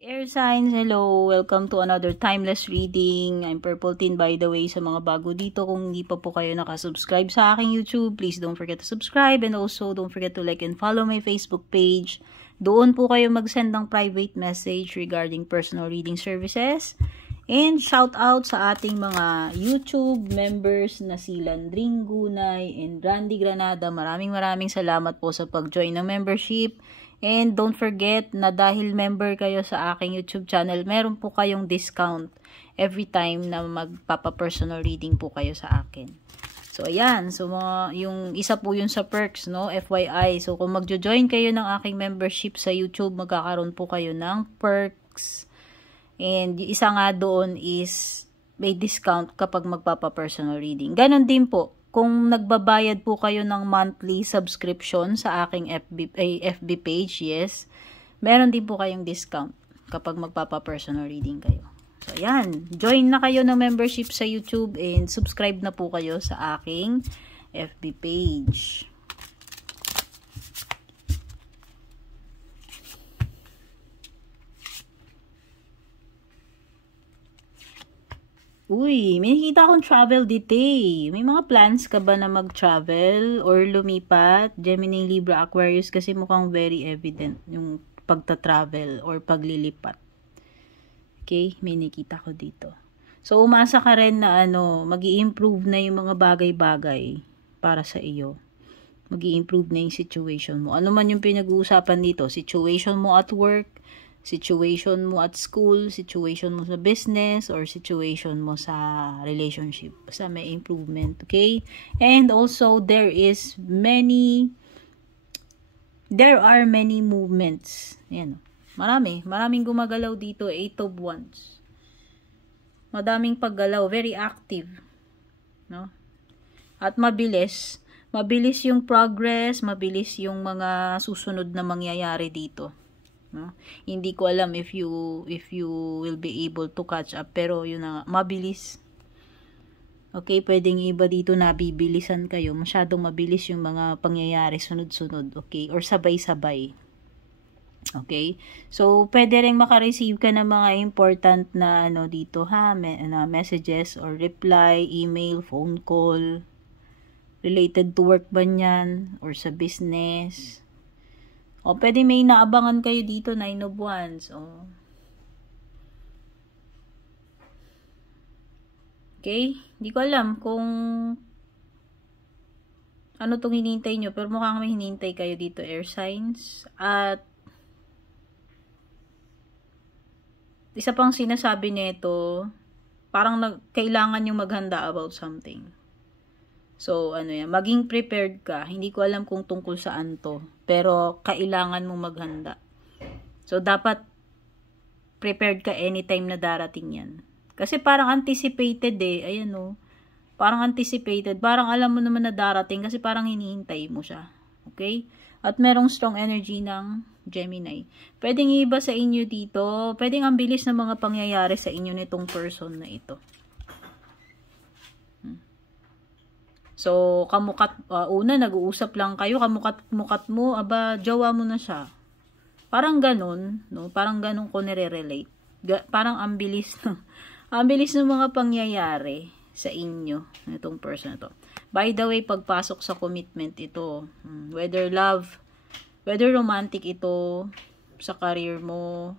Air signs, hello! Welcome to another timeless reading. I'm Purple Tin, by the way, sa mga bago dito. Kung hindi pa po kayo nakasubscribe sa aking YouTube, please don't forget to subscribe and also don't forget to like and follow my Facebook page. Doon po kayo mag-send ng private message regarding personal reading services. And shout out sa ating mga YouTube members na si Landring Gunay and Randy Granada. Maraming salamat po sa pag-join ng membership. And don't forget na dahil member kayo sa aking YouTube channel, meron po kayong discount every time na magpapa-personal reading po kayo sa akin. So, ayan. So, yung isa po yun sa perks, no? FYI. So, kung magjo-join kayo ng aking membership sa YouTube, magkakaroon po kayo ng perks. And yung isa nga doon is may discount kapag magpapa-personal reading. Ganon din po. Kung nagbabayad po kayo ng monthly subscription sa aking FB page, yes, meron din po kayong discount kapag magpapa-personal reading kayo. So, ayan. Join na kayo ng membership sa YouTube and subscribe na po kayo sa aking FB page. Uy, may nakita akong travel dito eh. May mga plans ka ba na mag-travel or lumipat? Gemini, Libra, Aquarius kasi mukhang very evident yung pagta-travel or paglilipat. Okay, may nakita ko dito. So, umasa ka rin na mag-i-improve na yung mga bagay-bagay para sa iyo. Mag-i-improve na yung situation mo. Ano man yung pinag-uusapan dito? Situation mo at work, situation mo at school, situation mo sa business, or situation mo sa relationship. Basta may improvement, okay? And also, there are many movements. Yan. Maraming gumagalaw dito, 8 of Wands. Madaming paggalaw, very active. No? At mabilis yung progress, mabilis yung mga susunod na mangyayari dito. No? Hindi ko alam if you will be able to catch up, pero yun na, mabilis. Okay, pwedeng iba dito nabibilisan kayo, masyadong mabilis yung mga pangyayari sunod-sunod, okay, or sabay-sabay. Okay, so pwede rin maka-receive ka ng mga important na dito messages or reply, email, phone call related to work ba yan or sa business. O, pwede may naabangan kayo dito, 9 of Wands. O. Okay? Hindi ko alam kung ano itong hinihintay nyo. Pero mukhang may hinihintay kayo dito, air signs. At isa pang sinasabi nito, parang kailangan yung maghanda about something. So, maging prepared ka. Hindi ko alam kung tungkol saan to. Pero, kailangan mong maghanda. So, dapat prepared ka anytime na darating yan. Kasi parang anticipated eh. Ayan o. Parang anticipated. Parang alam mo naman na darating kasi parang hinihintay mo siya. Okay? At merong strong energy ng Gemini. Pwedeng iba sa inyo dito. Pwedeng ang bilis ng mga pangyayari sa inyo nitong person na ito. So, una, nag-uusap lang kayo, kamukat mo, jowa mo na siya. Parang ganun, no? Parang ganun ko nire-relate. Parang ang bilis ng mga pangyayari sa inyo, itong person na to. By the way, pagpasok sa commitment ito, whether romantic ito, sa career mo,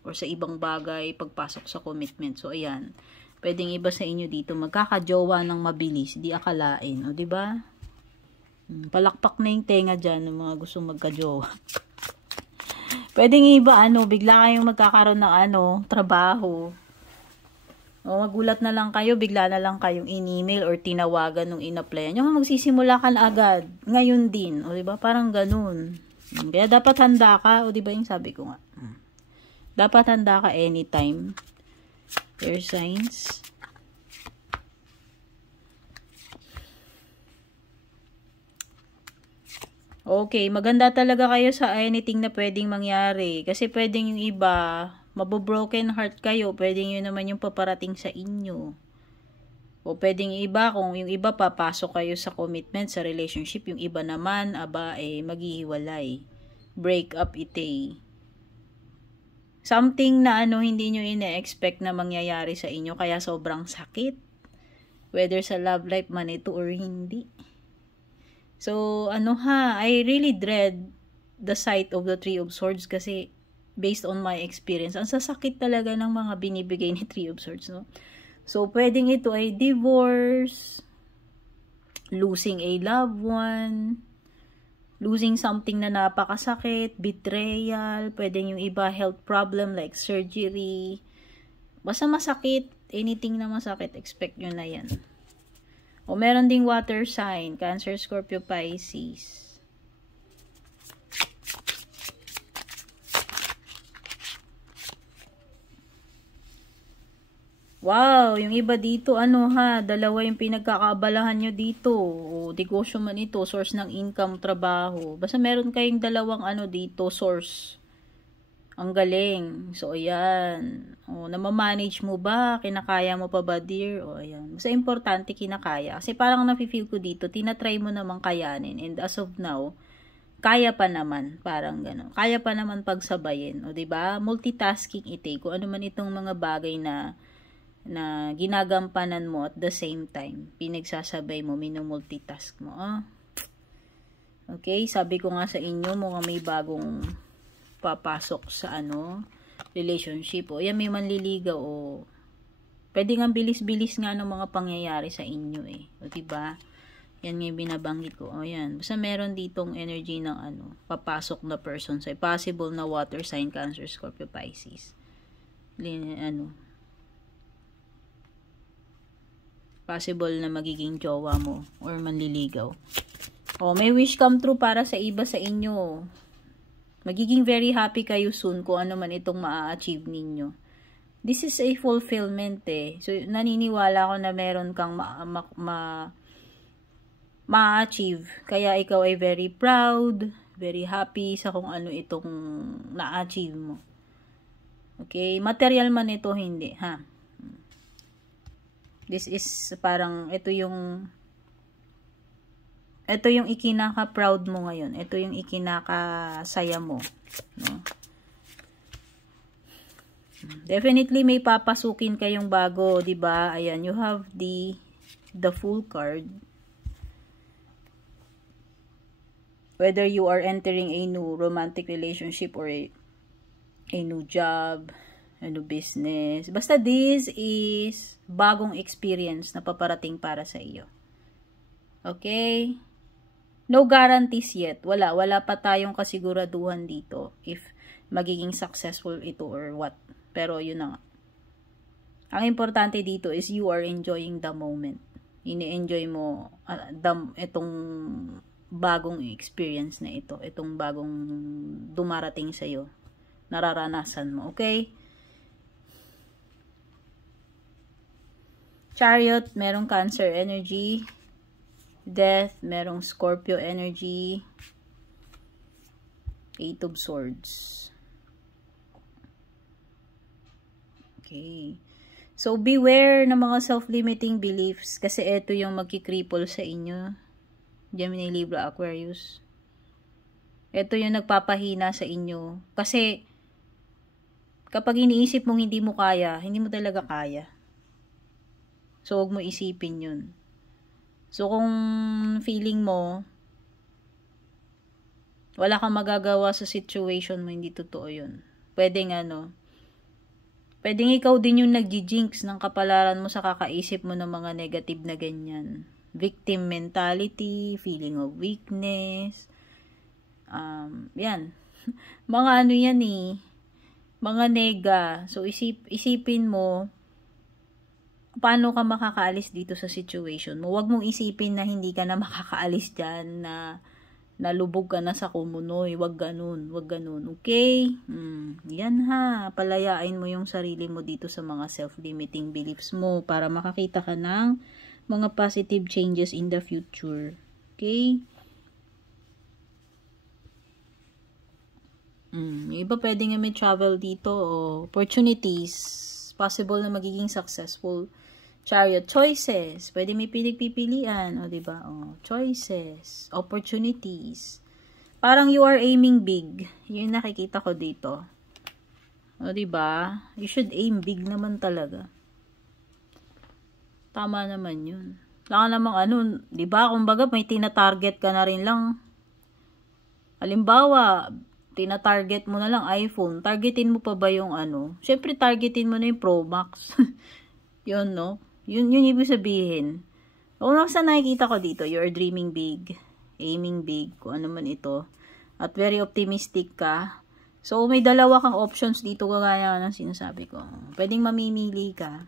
or sa ibang bagay, pagpasok sa commitment. So, ayan. Pwedeng iba sa inyo dito magkakajowa ng mabilis, di akalain, o di ba? Palakpak na yung tenga diyan ng mga gustong magkajowa. Pwedeng iba bigla kayong magkakaroon ng trabaho. O magulat na lang kayo, bigla na lang kayong in-email or tinawagan nung in-applyan nyo. Magsisimula ka na agad, ngayon din, o di ba? Parang ganun. Kaya dapat handa ka, o di ba yung sabi ko nga. Dapat handa ka anytime. Air signs. Okay, maganda talaga kayo sa anything na pwedeng mangyari. Kasi pwedeng yung iba, mabobroken heart kayo. Pwedeng yun naman yung paparating sa inyo. O pwedeng iba, kung yung iba papasok kayo sa commitment, sa relationship. Yung iba naman, maghihiwalay. Break up ite. something na hindi nyo ine-expect na mangyayari sa inyo, kaya sobrang sakit. Whether sa love life man ito or hindi. So, I really dread the sight of the Three of Swords kasi based on my experience, ang sasakit talaga ng mga binibigay ni Three of Swords, no? So, pwedeng ito ay divorce, losing a loved one, losing something na napakasakit, betrayal, pwedeng yung iba health problem like surgery. Basta masakit, anything na masakit, expect nyo na yan. O meron ding water sign, Cancer, Scorpio, Pisces. Wow, yung iba dito, dalawa yung pinagkakaabalahan nyo dito. O, negosyo man ito, source ng income, trabaho. Basta meron kayong dalawang dito, source. Ang galing. So, ayan. O, namamanage mo ba? Kinakaya mo pa ba, dear? O, ayan. Basta importante, kinakaya. Kasi parang nafe-feel ko dito, tinatry mo namang kayanin. And as of now, kaya pa naman. Parang gano'n. Kaya pa naman pagsabayin. O, diba? Multitasking ite. Kung ano man itong mga bagay na ginagampanan mo at the same time, pinagsasabay mo, minumultitask mo. Okay, sabi ko nga sa inyo, mukhang may bagong papasok sa relationship. O, yan may manliligaw. O, pwede nga bilis-bilis nga ng mga pangyayari sa inyo eh. O, diba? Yan nga yung binabanggit ko. O, yan. Basta meron ditong energy ng papasok na person sa possible na water sign, Cancer, Scorpio, Pisces. Possible na magiging jowa mo or manliligaw. O, may wish come true para sa iba sa inyo. Magiging very happy kayo soon kung ano man itong maa-achieve ninyo. This is a fulfillment eh. So, naniniwala ko na meron kang ma-achieve. Kaya ikaw ay very proud, very happy sa kung ano itong na-achieve mo. Okay? Material man ito, hindi. Ha? This is parang, ito yung ikinaka-proud mo ngayon. Ito yung ikinakasaya mo. No? Definitely may papasukin kayong bago, 'di ba? Ayan, you have the Fool card. Whether you are entering a new romantic relationship or a new job, a new business. Basta this is bagong experience na paparating para sa iyo. Okay? No guarantees yet. Wala pa tayong kasiguraduhan dito if magiging successful ito or what. Pero yun na nga. Ang importante dito is you are enjoying the moment. Ini-enjoy mo itong bagong experience na ito. Itong bagong dumarating sa'yo. Nararanasan mo. Okay? Chariot, merong Cancer energy. Death, merong Scorpio energy. Eight of Swords. Okay. So, beware ng mga self-limiting beliefs kasi ito yung magkikripple sa inyo. Gemini, Libra, Aquarius. Ito yung nagpapahina sa inyo. Kasi, kapag iniisip mong hindi mo kaya, hindi mo talaga kaya. So, huwag mo isipin yun. So, kung feeling mo, wala kang magagawa sa situation mo, hindi totoo yun. Pwedeng ikaw din yung nag-jinx ng kapalaran mo sa kakaisip mo ng mga negative na ganyan. Victim mentality, feeling of weakness, yan. Mga yan eh, mga nega. So, isipin mo, paano ka makakaalis dito sa situation mo. Huwag mong isipin na hindi ka na makakaalis dyan, na nalubog ka na sa kumunoy. Huwag ganun. Okay? Yan ha. Palayain mo yung sarili mo dito sa mga self-limiting beliefs mo para makakita ka ng mga positive changes in the future. Okay? Yung iba pwede nga may travel dito o opportunities. Possible na magiging successful. Chariot, choices. Pwede may pinagpipilian. O, diba? O, choices. Opportunities. Parang you are aiming big. Yun nakikita ko dito. O, diba? You should aim big naman talaga. Tama naman yun. Wala namang ano, diba? Kumbaga, may tina-target ka na rin lang. Halimbawa, tina-target mo na lang iPhone. Targetin mo pa ba yung ano? Siyempre, targetin mo na yung Pro Max. Yun, no? Yun ibig sabihin. Kung nasa nakikita ko dito, you're dreaming big, aiming big, kung ano man ito. At very optimistic ka. So, may dalawa kang options dito kagaya ng sinasabi ko. Pwedeng mamimili ka.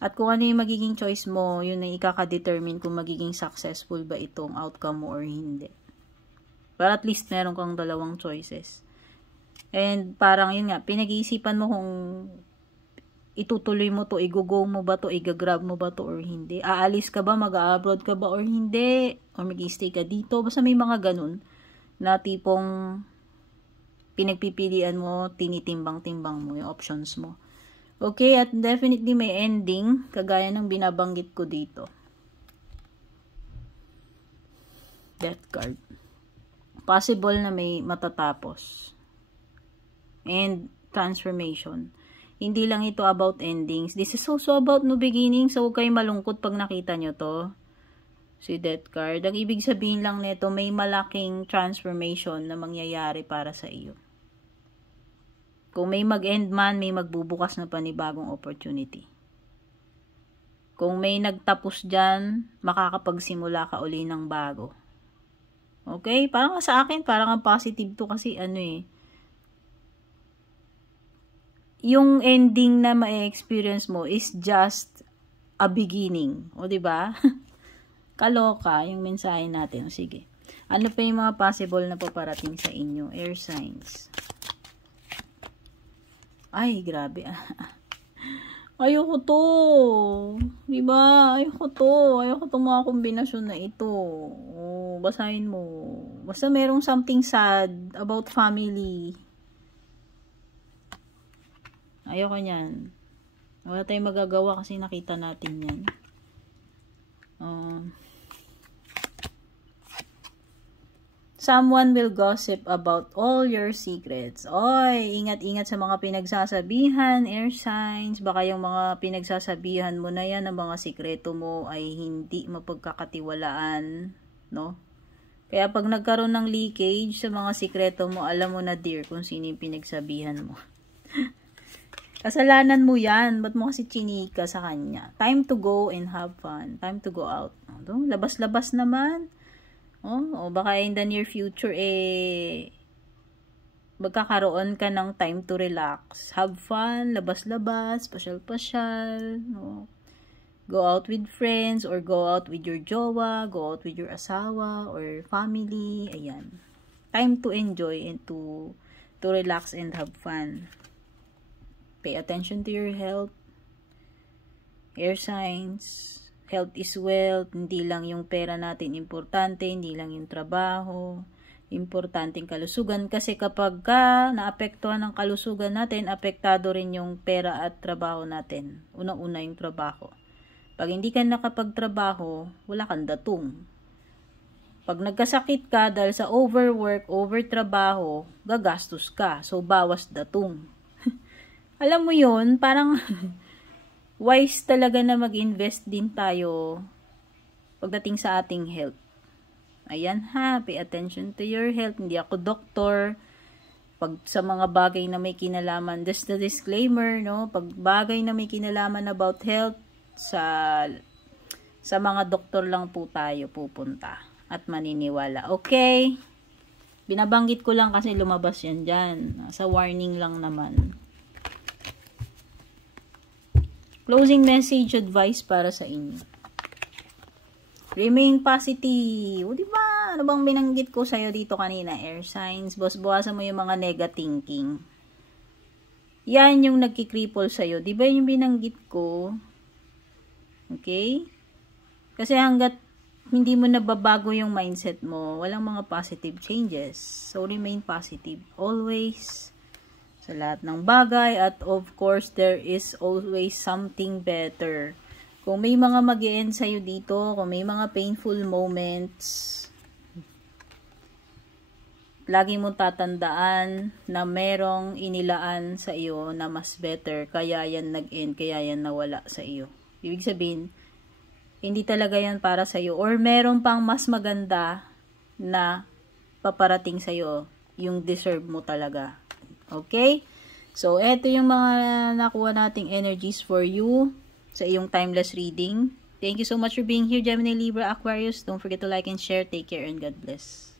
At kung ano yung magiging choice mo, yun ang ikaka-determine kung magiging successful ba itong outcome mo or hindi. Pero at least meron kang dalawang choices. And parang yun nga, pinag-iisipan mo kung itutuloy mo to, i-go mo ba to, i-grab mo ba to or hindi. Aalis ka ba, mag-abroad ka ba or hindi. Or mag-stay ka dito. Basta may mga ganun na tipong pinagpipilian mo, tinitimbang-timbang mo yung options mo. Okay, at definitely may ending, kagaya ng binabanggit ko dito. Death card. Possible na may matatapos. And transformation. Hindi lang ito about endings. This is also about new beginning. So, huwag kayong malungkot pag nakita nyo to. Si Death card. Ang ibig sabihin lang nito, may malaking transformation na mangyayari para sa iyo. Kung may mag-end man, may magbubukas na panibagong opportunity. Kung may nagtapos dyan, makakapagsimula ka uli ng bago. Okay? Parang sa akin, parang ang positive to kasi ano eh. Yung ending na ma-experience mo is just a beginning. O, diba? Kaloka yung mensahe natin. Sige. Ano pa yung mga possible na paparating sa inyo? Air signs. Ay, grabe. Ayoko to. Diba? Ayoko to. Ayoko to mga kombinasyon na ito. Oh, basahin mo. Basta merong something sad about family. Ayoko niyan. Wala tayong magagawa kasi nakita natin yan. Someone will gossip about all your secrets. Oy, ingat-ingat sa mga pinagsasabihan, air signs. Baka yung mga pinagsasabihan mo na yan, ang mga sikreto mo ay hindi mapagkakatiwalaan, no? Kaya pag nagkaroon ng leakage sa mga sikreto mo, alam mo na dear kung sino yung pinagsabihan mo. Kasalanan mo yan. Ba't mo kasi chinika sa kanya? Time to go and have fun. Time to go out. Labas-labas naman. O baka in the near future, magkakaroon ka ng time to relax. Have fun, labas-labas, pasyal-pasyal, no? Go out with friends, or go out with your jowa, go out with your asawa, or family, ayan. Time to enjoy and to relax and have fun. Pay attention to your health. Air signs. Health is wealth, hindi lang yung pera natin importante, hindi lang yung trabaho, importanteng kalusugan. Kasi kapag naapektuhan ng kalusugan natin, apektado rin yung pera at trabaho natin. Unang-una yung trabaho. Pag hindi ka nakapagtrabaho, wala kang datong. Pag nagkasakit ka dahil sa overwork, overtrabaho, gagastos ka. So, bawas datong. Alam mo yun, parang wise talaga na mag-invest din tayo pagdating sa ating health. Ayan ha, pay attention to your health. Hindi ako doktor. Pag sa mga bagay na may kinalaman, just the disclaimer, no? Pag bagay na may kinalaman about health, sa mga doktor lang po tayo pupunta at maniniwala. Okay? Binabanggit ko lang kasi lumabas yan dyan. Sa warning lang naman. Closing message advice para sa inyo. Remain positive. O, diba? Ano bang binanggit ko sa'yo dito kanina? Air signs. Bawasan mo yung mga negative thinking. Yan yung nagkikripple sa'yo. Diba yung binanggit ko? Okay? Kasi hanggat hindi mo nababago yung mindset mo, walang mga positive changes. So, remain positive. Always. Sa lahat ng bagay, at of course there is always something better. Kung may mga mag-e-end sa'yo dito, kung may mga painful moments, lagi mong tatandaan na merong inilaan sa iyo na mas better, kaya yan nag-end, kaya yan nawala sa iyo. Ibig sabihin, hindi talaga yan para sa iyo, or meron pang mas maganda na paparating sa iyo, yung deserve mo talaga. Okay? So, eto yung mga nakuha nating energies for you sa iyong timeless reading. Thank you so much for being here, Gemini, Libra, Aquarius. Don't forget to like and share. Take care and God bless.